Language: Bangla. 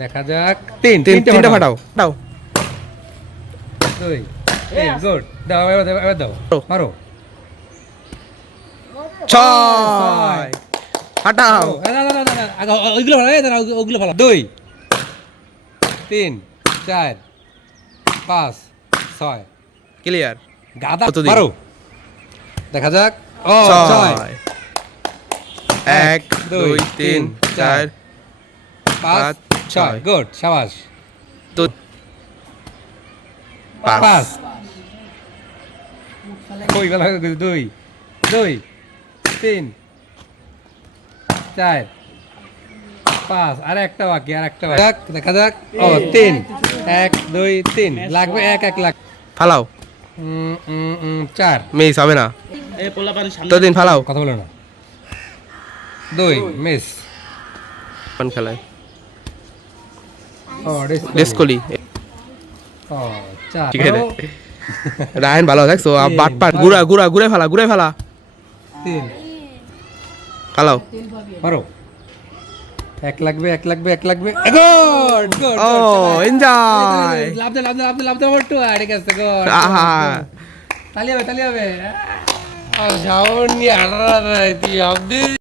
দেখা যাক। তিন তিন তিনটা ফাটাও ফাটাও দুই তিন গুড। দাও এবার দাও এবার দাও। মারো। ছয়। ফাটাও ওইগুলো ভালো এই দাঁড়া, ওইগুলো ভালো। দুই তিন চার পাঁচ ছয়। ক্লিয়ার। গাদা? মারো। দেখা যাক। ও ছয়। এক দুই তিন চার পাঁচ, ছয়। গুড সাবাস। দুই পাঁচ ওই বেলা দুই দুই তিন চার পাঁচ আর একটা বাকি আর একটা বাকি। দেখা যাক ও তিন। এক দুই তিন। লাগবে এক এক লাখ। ফালাও। উম, উম, উম, চার। মিস হবে না। তো দিন ফালাও। কথা বলো না। দুই মিস। কোন খেলায়? ঠিক আছে। রায়ন ভালো দেখছ বাট পাট গুড়া গুড়া গুড়ে ফেলা গুড়ে ফেলা। মারো। এক লাগবে এক লাগবে এক লাগবে। গুড গুড ও এনজয় লাভ দে লাভ দে লাভ দে লাভ দে মোটু আরে গেছে গুড আহা। তালি হবে তালি হবে। যাও নি আড়া তুই